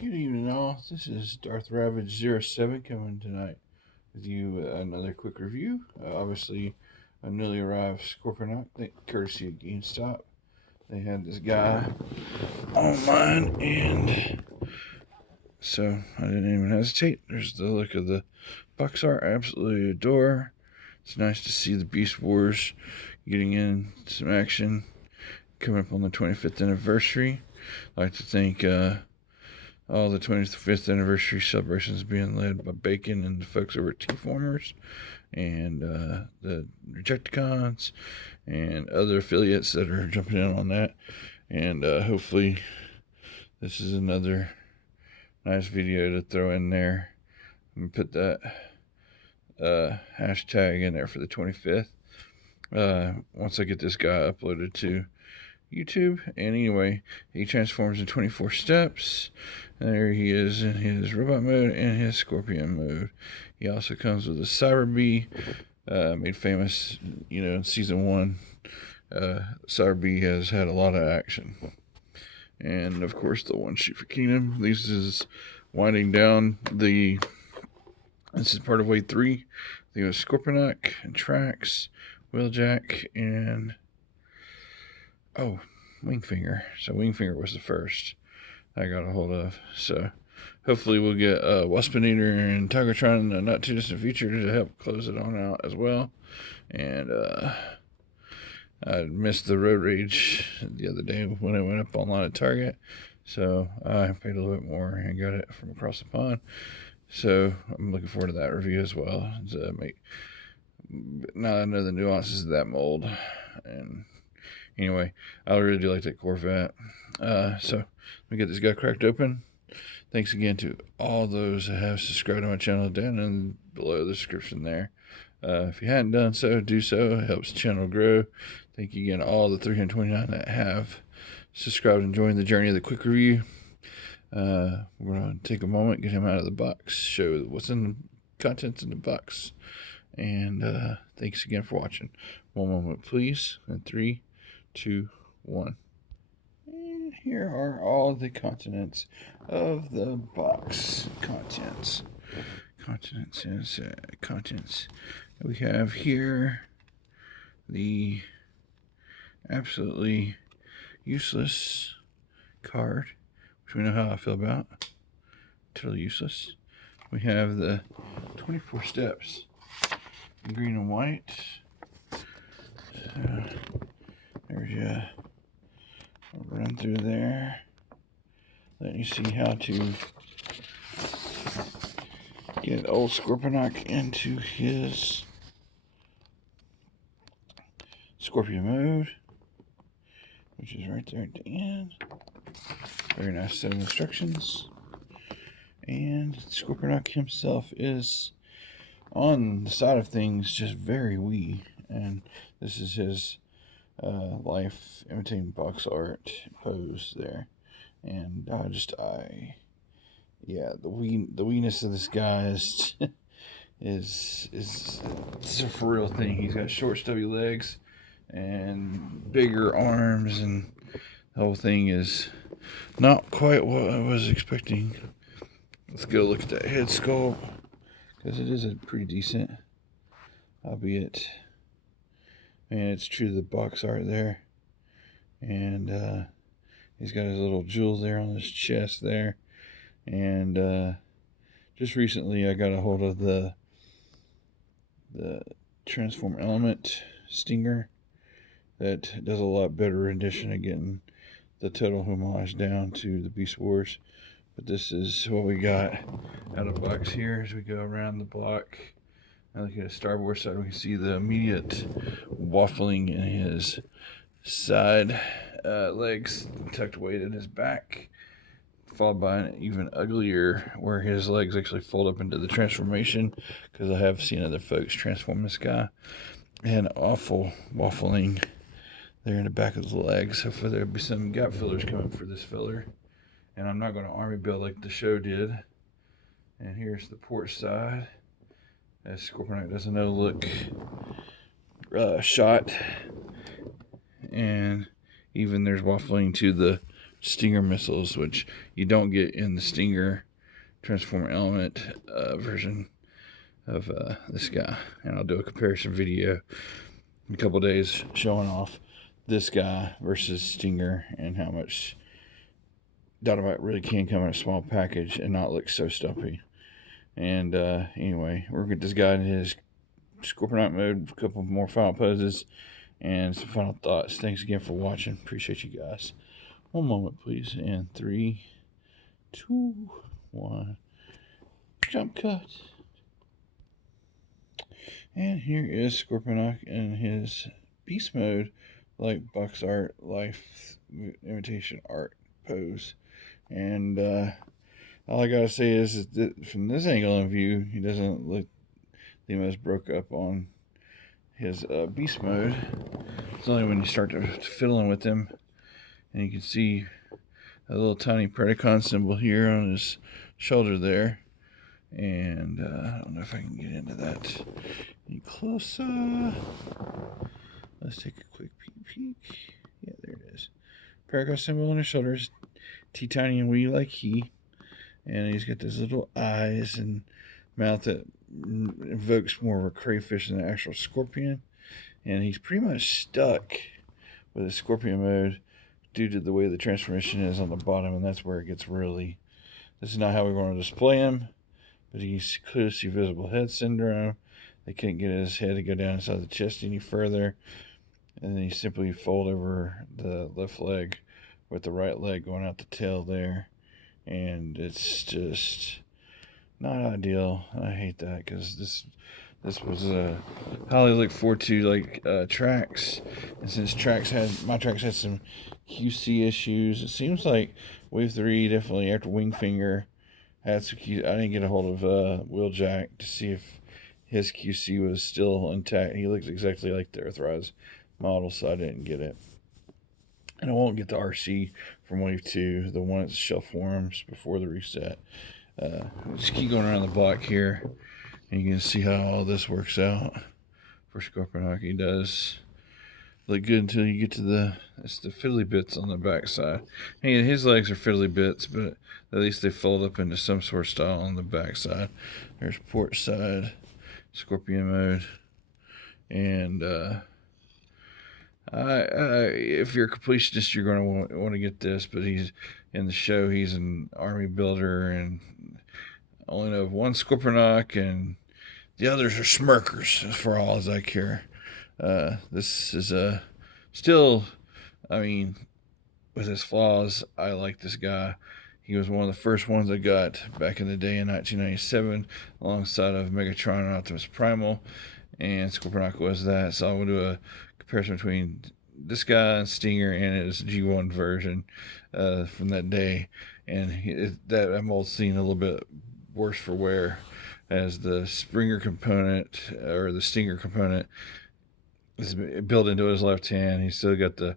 Good evening, all. This is Darth Ravage07 coming tonight with you another quick review. Obviously, a newly arrived Scorponok, courtesy of GameStop. They had this guy online, and so I didn't even hesitate. There's the look of the box art. I absolutely adore. It's nice to see the Beast Wars getting in some action, coming up on the 25th anniversary. I'd like to thank all the 25th anniversary celebrations being led by Bacon and the folks over at T-Formers and the Rejecticons and other affiliates that are jumping in on that. And hopefully this is another nice video to throw in there and put that hashtag in there for the 25th. Once I get this guy uploaded to YouTube. And anyway, he transforms in 24 steps. There he is in his robot mode and his scorpion mode. He also comes with a Cyber Bee, made famous, in season 1. Cyber Bee has had a lot of action. And of course, the One Shoot for Kingdom. This is winding down this is part of wave 3. I think it was Scorponok and Trax, Wheeljack, and Wingfinger. So Wingfinger was the first I got a hold of. So hopefully we'll get Waspinator and Tigertron in the not too distant future to help close it on out as well. And I missed the Road Rage the other day when it went up online at Target. So I paid a little bit more and got it from across the pond. So I'm looking forward to that review as well. Now that I know the nuances of that mold. And anyway, I really do like that Corvette. So let me get this guy cracked open. Thanks again to all those that have subscribed to my channel down and below the description there. If you hadn't done so, do so. It helps the channel grow. Thank you again to all the 329 that have subscribed and joined the journey of the quick review. We're going to take a moment, get him out of the box, show what's in the contents in the box. And thanks again for watching. One moment, please. And 3, 2, 1. And here are all the contents of the box. Contents. We have here the absolutely useless card, which we know how I feel about. Totally useless. We have the 24 steps in green and white. So there's your run through there, letting you see how to get old Scorponok into his Scorpion mode, which is right there at the end. Very nice set of instructions. And Scorponok himself is on the side of things just very wee, and this is his life imitating box art pose there. And the weeness of this guy is is a for real thing. He's got short stubby legs and bigger arms, and the whole thing is not quite what I was expecting. Let's go look at that head sculpt, because it is a pretty decent, albeit, man, it's true to the box art there. And he's got his little jewel there on his chest there. And just recently I got a hold of the Transform Element Stinger that does a lot better rendition of getting the total homage down to the Beast Wars. But this is what we got out of the box here as we go around the block. I look at the starboard side, we can see the immediate waffling in his side legs, tucked away in his back, followed by an even uglier where his legs actually fold up into the transformation, because I have seen other folks transform this guy. And awful waffling there in the back of the legs. Hopefully there'll be some gap fillers coming for this filler. And I'm not going to army build like the show did. And here's the port side, as Scorponok does a no look shot. And even there's waffling to the Stinger missiles, which you don't get in the Stinger Transformer Element version of this guy. And I'll do a comparison video in a couple days showing off this guy versus Stinger and how much dynamite really can come in a small package and not look so stumpy. And anyway, we're going to get this guy in his Scorponok mode, a couple more final poses, and some final thoughts. Thanks again for watching. Appreciate you guys. One moment, please. And 3, 2, 1. Jump cut. And here is Scorponok in his beast mode, like box art, life, imitation art pose. And all I gotta say is that from this angle of view, he doesn't look the most broke up on his beast mode. It's only when you start to fiddling with him, and you can see a little tiny Predacon symbol here on his shoulder there. And I don't know if I can get into that any closer. Let's take a quick peek. Yeah, there it is. Predacon symbol on his shoulders, T-tiny and wee like he. And he's got those little eyes and mouth that evokes more of a crayfish than an actual scorpion. And he's pretty much stuck with his scorpion mode due to the way the transformation is on the bottom, and that's where it gets really... This is not how we want to display him, but he's clearly see visible head syndrome. They can't get his head to go down inside the chest any further. And then you simply fold over the left leg with the right leg going out the tail there. And it's just not ideal. I hate that because this was highly looked forward to, like tracks. And since my tracks had some QC issues, it seems like Wave 3 definitely after Wingfinger had some QC. I didn't get a hold of Wheeljack to see if his QC was still intact. He looks exactly like the Earthrise model, so I didn't get it. And I won't get the RC from Wave 2, the one that's shelf forms before the reset. Just keep going around the block here, and you can see how all this works out for Scorponok. He does look good until you get to the fiddly bits on the back side. And his legs are fiddly bits, but at least they fold up into some sort of style on the back side. There's port side, Scorpion mode, and if you're a completionist, you're going to want to get this, but he's in the show. He's an army builder, and I only know of one Scorponok, and the others are smirkers, for all as I care. This is still, I mean, with his flaws, I like this guy. He was one of the first ones I got back in the day in 1997, alongside of Megatron and Optimus Primal, and Scorponok was that. So I will do a comparison between this guy and Stinger and his G1 version from that day, and that mold's seen a little bit worse for wear, as the Springer component or the Stinger component is built into his left hand. He's still got the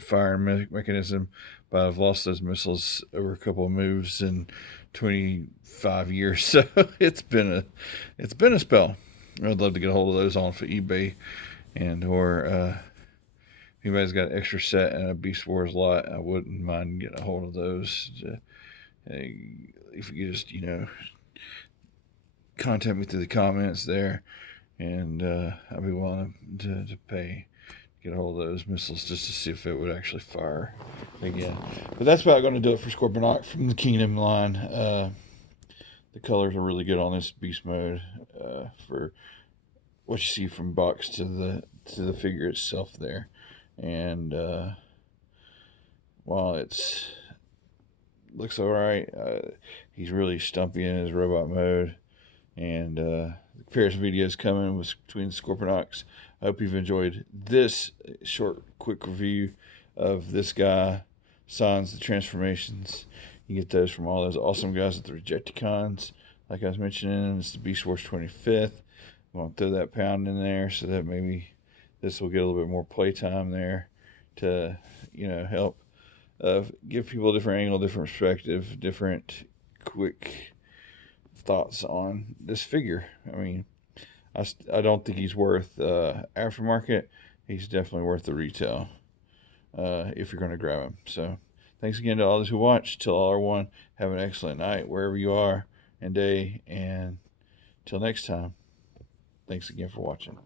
fire mechanism, but I've lost those missiles over a couple of moves in 25 years, so it's been a spell. I'd love to get a hold of those on for eBay, and or if anybody's got an extra set and a Beast Wars lot, I wouldn't mind getting a hold of those. If you just contact me through the comments there, and I'll be willing to pay, get a hold of those missiles just to see if it would actually fire again. But that's about going to do it for Scorponok from the Kingdom line. The colors are really good on this beast mode for what you see from box to the figure itself there. And while it's looks alright, he's really stumpy in his robot mode. And the comparison video is coming between the Scorponoks. I hope you've enjoyed this short, quick review of this guy, Sans, the transformations. You get those from all those awesome guys at the Rejecticons. Like I was mentioning, it's the Beast Wars 25th. I'm going to throw that pound in there so that maybe this will get a little bit more playtime there to, help give people a different angle, different perspective, different quick thoughts on this figure. I mean, I don't think he's worth aftermarket. He's definitely worth the retail if you're going to grab him. So Thanks again to all those who watched. Till all are one, have an excellent night wherever you are and day. And till next time, thanks again for watching.